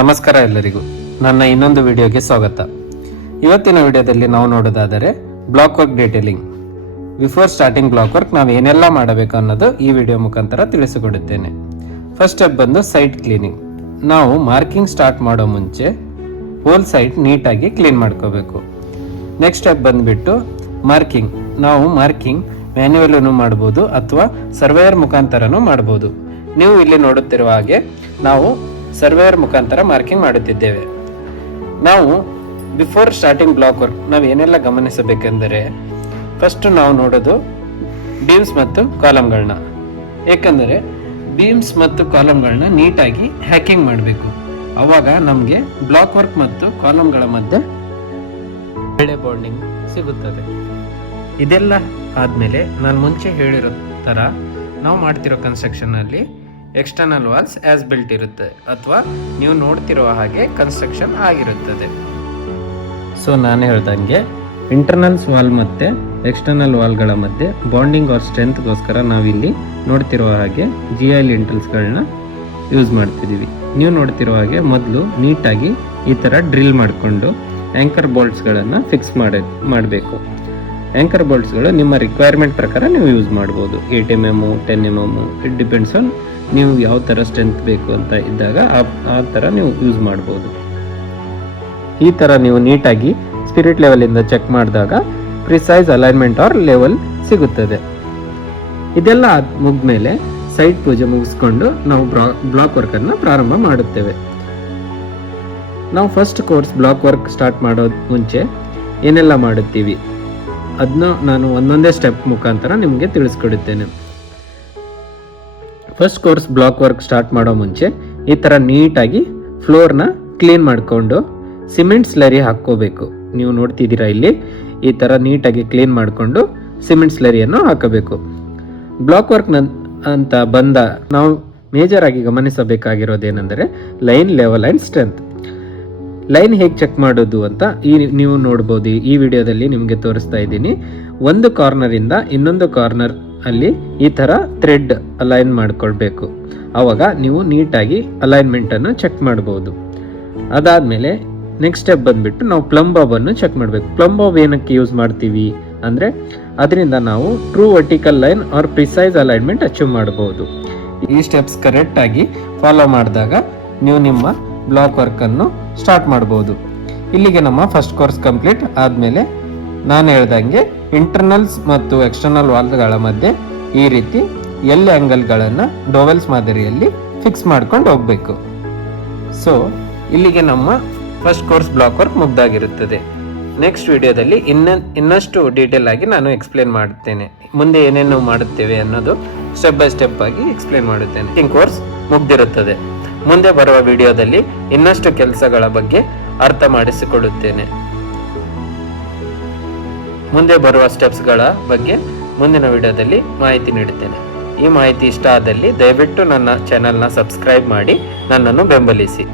ನಮಸ್ಕಾರ ಎಲ್ಲರಿಗೂ, ನನ್ನ ಇನ್ನೊಂದು ವಿಡಿಯೋಗೆ ಸ್ವಾಗತ. ಇವತ್ತಿನ ವಿಡಿಯೋದಲ್ಲಿ ನಾವು ನೋಡೋದಾದರೆ block work detailing. Before starting block work ನಾವು ಏನೆಲ್ಲ ಮಾಡಬೇಕು ಅನ್ನೋದು ಈ ವಿಡಿಯೋ ಮುಖಾಂತರ ತಿಳಿಸಿಕೊಡುತ್ತೇನೆ. ಫಸ್ಟ್ ಸ್ಟೆಪ್ ಬಂದು ಸೈಟ್ ಕ್ಲೀನಿಂಗ್. ನಾವು ಮಾರ್ಕಿಂಗ್ ಸ್ಟಾರ್ಟ್ ಮಾಡೋ ಮುಂಚೆ ಹೋಲ್ ಸೈಟ್ ನೀಟಾಗಿ ಕ್ಲೀನ್ ಮಾಡ್ಕೋಬೇಕು. ನೆಕ್ಸ್ಟ್ ಸ್ಟೆಪ್ ಬಂದ್ಬಿಟ್ಟು ಮಾರ್ಕಿಂಗ್. ನಾವು ಮಾರ್ಕಿಂಗ್ ಮ್ಯಾನ್ಯುವಲ್ ಮಾಡ್ಬೋದು ಅಥವಾ ಸರ್ವೇಯರ್ ಮುಖಾಂತರನೂ ಮಾಡ್ಬೋದು. ನೀವು ಇಲ್ಲಿ ನೋಡುತ್ತಿರುವ ಹಾಗೆ ನಾವು ಸರ್ವೇಯರ್ ಮುಖಾಂತರ ಮಾರ್ಕಿಂಗ್ ಮಾಡುತ್ತಿದ್ದೇವೆ. ನಾವು ಬಿಫೋರ್ ಸ್ಟಾರ್ಟಿಂಗ್ ಬ್ಲಾಕ್ ವರ್ಕ್ ನಾವು ಏನೆಲ್ಲ ಗಮನಿಸಬೇಕೆಂದರೆ, ಫಸ್ಟ್ ನಾವು ನೋಡೋದು ಬೀಮ್ಸ್ ಮತ್ತು ಕಾಲಮ್ಗಳನ್ನ. ಏಕೆಂದರೆ ಬೀಮ್ಸ್ ಮತ್ತು ಕಾಲಮ್ಗಳನ್ನ ನೀಟಾಗಿ ಹ್ಯಾಕಿಂಗ್ ಮಾಡಬೇಕು. ಅವಾಗ ನಮಗೆ ಬ್ಲಾಕ್ ವರ್ಕ್ ಮತ್ತು ಕಾಲಮ್ಗಳ ಮಧ್ಯೆ ಒಳ್ಳೆ ಬಾಂಡಿಂಗ್ ಸಿಗುತ್ತದೆ. ಇದೆಲ್ಲ ಆದಮೇಲೆ ನಾನು ಮುಂಚೆ ಹೇಳಿರೋ ಥರ ನಾವು ಮಾಡ್ತಿರೋ ಕನ್ಸ್ಟ್ರಕ್ಷನಲ್ಲಿ ಎಕ್ಸ್ಟರ್ನಲ್ ವಾಲ್ಸ್ ಆಸ್ ಬಿಲ್ಟ್ ಇರುತ್ತೆ ಅಥವಾ ನೀವು ನೋಡ್ತಿರುವ ಹಾಗೆ ಕನ್ಸ್ಟ್ರಕ್ಷನ್ ಆಗಿರುತ್ತದೆ. ಸೊ ನಾನು ಹೇಳ್ದಂಗೆ ಇಂಟರ್ನಲ್ಸ್ ವಾಲ್ ಮತ್ತು ಎಕ್ಸ್ಟರ್ನಲ್ ವಾಲ್ಗಳ ಮಧ್ಯೆ ಬಾಂಡಿಂಗ್ ಆರ್ ಸ್ಟ್ರೆಂತ್ಗೋಸ್ಕರ ನಾವಿಲ್ಲಿ ನೋಡ್ತಿರುವ ಹಾಗೆ GI ಲಿಂಟಲ್ಸ್ಗಳನ್ನ ಯೂಸ್ ಮಾಡ್ತಿದ್ದೀವಿ. ನೀವು ನೋಡ್ತಿರುವ ಹಾಗೆ ಮೊದಲು ನೀಟಾಗಿ ಈ ಥರ ಡ್ರಿಲ್ ಮಾಡಿಕೊಂಡು ಆ್ಯಂಕರ್ ಬೋಲ್ಟ್ಸ್ಗಳನ್ನು ಫಿಕ್ಸ್ ಮಾಡಬೇಕು. ಆ್ಯಂಕರ್ ಬೋಲ್ಟ್ಸ್ಗಳು ನಿಮ್ಮ ರಿಕ್ವೈರ್ಮೆಂಟ್ ಪ್ರಕಾರ ನೀವು ಯೂಸ್ ಮಾಡ್ಬೋದು. 8 mm 10 mm it depends on ನೀವು ಯಾವ ಥರ ಸ್ಟ್ರೆಂತ್ ಬೇಕು ಅಂತ ಇದ್ದಾಗ ಆ ಥರ ನೀವು ಯೂಸ್ ಮಾಡ್ಬೋದು. ಈ ಥರ ನೀವು ನೀಟಾಗಿ ಸ್ಪಿರಿಟ್ ಲೆವೆಲಿಂದ ಚೆಕ್ ಮಾಡಿದಾಗ ಪ್ರಿಸೈಸ್ ಅಲೈನ್ಮೆಂಟ್ ಆರ್ ಲೆವೆಲ್ ಸಿಗುತ್ತದೆ. ಇದೆಲ್ಲ ಮುಗಿದ್ಮೇಲೆ ಸೈಟ್ ಪೂಜೆ ಮುಗಿಸ್ಕೊಂಡು ನಾವು ಬ್ಲಾಕ್ ವರ್ಕನ್ನು ಪ್ರಾರಂಭ ಮಾಡುತ್ತೇವೆ. ನಾವು first course block work start ಮಾಡೋದು ಮುಂಚೆ ಏನೆಲ್ಲ ಮಾಡುತ್ತೀವಿ ಅದನ್ನ ನಾನು ಒಂದೊಂದೇ ಸ್ಟೆಪ್ ಮುಖಾಂತರ ನಿಮಗೆ ತಿಳಿಸ್ಕೊಡುತ್ತೇನೆ. First course block work start ಮಾಡೋ ಮುಂಚೆ ಈ ಥರ ನೀಟಾಗಿ ಫ್ಲೋರ್ನ ಕ್ಲೀನ್ ಮಾಡಿಕೊಂಡು ಸಿಮೆಂಟ್ ಸ್ಲರಿ ಹಾಕ್ಕೋಬೇಕು. ನೀವು ನೋಡ್ತಿದ್ದೀರಾ ಇಲ್ಲಿ ಈ ಥರ ನೀಟಾಗಿ ಕ್ಲೀನ್ ಮಾಡಿಕೊಂಡು ಸಿಮೆಂಟ್ ಸ್ಲರಿಯನ್ನು ಹಾಕಬೇಕು. ಬ್ಲಾಕ್ ವರ್ಕ್ ಅಂತ ಬಂದ ನಾವು ಮೇಜರ್ ಆಗಿ ಗಮನಿಸಬೇಕಾಗಿರೋದೇನೆಂದರೆ line, level and strength. Line ಹೇಗೆ ಚೆಕ್ ಮಾಡೋದು ಅಂತ ನೀವು ನೋಡ್ಬೋದು. ಈ ವಿಡಿಯೋದಲ್ಲಿ ನಿಮಗೆ ತೋರಿಸ್ತಾ ಇದ್ದೀನಿ. ಒಂದು ಕಾರ್ನರಿಂದ ಇನ್ನೊಂದು ಕಾರ್ನರ್ ಅಲ್ಲಿ ಈ ಥರ ಥ್ರೆಡ್ ಅಲೈನ್ ಮಾಡ್ಕೊಳ್ಬೇಕು. ಆವಾಗ ನೀವು ನೀಟಾಗಿ ಅಲೈನ್ಮೆಂಟನ್ನು ಚೆಕ್ ಮಾಡ್ಬೋದು. ಅದಾದಮೇಲೆ ನೆಕ್ಸ್ಟ್ ಸ್ಟೆಪ್ ಬಂದುಬಿಟ್ಟು ನಾವು ಪ್ಲಮ್ ಬಾಬನ್ನು ಚೆಕ್ ಮಾಡಬೇಕು. ಪ್ಲಮ್ ಬಾಬ್ ಏನಕ್ಕೆ ಯೂಸ್ ಮಾಡ್ತೀವಿ ಅಂದರೆ ಅದರಿಂದ ನಾವು true vertical line or precise alignment achieve ಮಾಡ್ಬೋದು. ಈ ಸ್ಟೆಪ್ಸ್ ಕರೆಕ್ಟಾಗಿ ಫಾಲೋ ಮಾಡಿದಾಗ ನೀವು ನಿಮ್ಮ ಬ್ಲಾಕ್ ವರ್ಕನ್ನು ಸ್ಟಾರ್ಟ್ ಮಾಡ್ಬೋದು. ಇಲ್ಲಿಗೆ ನಮ್ಮ ಫಸ್ಟ್ ಕೋರ್ಸ್ ಕಂಪ್ಲೀಟ್ ಆದಮೇಲೆ ನಾನು ಹೇಳ್ದಂಗೆ ಇಂಟರ್ನಲ್ಸ್ ಮತ್ತು ಎಕ್ಸ್ಟರ್ನಲ್ ವಾಲ್ಗಳ ಮಧ್ಯೆ ಈ ರೀತಿ ಎಲ್ ಆ್ಯಂಗಲ್ಗಳನ್ನು ಡೋವೆಲ್ಸ್ ಮಾದರಿಯಲ್ಲಿ ಫಿಕ್ಸ್ ಮಾಡ್ಕೊಂಡು ಹೋಗಬೇಕು. ಸೊ ಇಲ್ಲಿಗೆ ನಮ್ಮ ಫಸ್ಟ್ ಕೋರ್ಸ್ ಬ್ಲಾಕ್ ವರ್ಕ್ ಮುಗ್ದಾಗಿರುತ್ತದೆ. ನೆಕ್ಸ್ಟ್ ವಿಡಿಯೋದಲ್ಲಿ ಇನ್ನಷ್ಟು ಡೀಟೇಲ್ ಆಗಿ ನಾನು ಎಕ್ಸ್ಪ್ಲೇನ್ ಮಾಡುತ್ತೇನೆ. ಮುಂದೆ ಏನೇನು ಮಾಡುತ್ತೇವೆ ಅನ್ನೋದು ಸ್ಟೆಪ್ ಬೈ ಸ್ಟೆಪ್ ಆಗಿ ಎಕ್ಸ್ಪ್ಲೇನ್ ಮಾಡುತ್ತೇನೆ. ಈ ಕೋರ್ಸ್ ಮುಗ್ದಿರುತ್ತದೆ. ಮುಂದೆ ಬರುವ ವಿಡಿಯೋದಲ್ಲಿ ಇನ್ನಷ್ಟು ಕೆಲಸಗಳ ಬಗ್ಗೆ ಅರ್ಥ ಮಾಡಿಸಿಕೊಡುತ್ತೇನೆ. ಮುಂದೆ ಬರುವ ಸ್ಟೆಪ್ಸ್ಗಳ ಬಗ್ಗೆ ಮುಂದಿನ ವಿಡಿಯೋದಲ್ಲಿ ಮಾಹಿತಿ ನೀಡುತ್ತೇನೆ. ಈ ಮಾಹಿತಿ ಇಷ್ಟ ಆದಲ್ಲಿ ದಯವಿಟ್ಟು ನನ್ನ ಚಾನೆಲ್ನ ಸಬ್ಸ್ಕ್ರೈಬ್ ಮಾಡಿ ನನ್ನನ್ನು ಬೆಂಬಲಿಸಿ.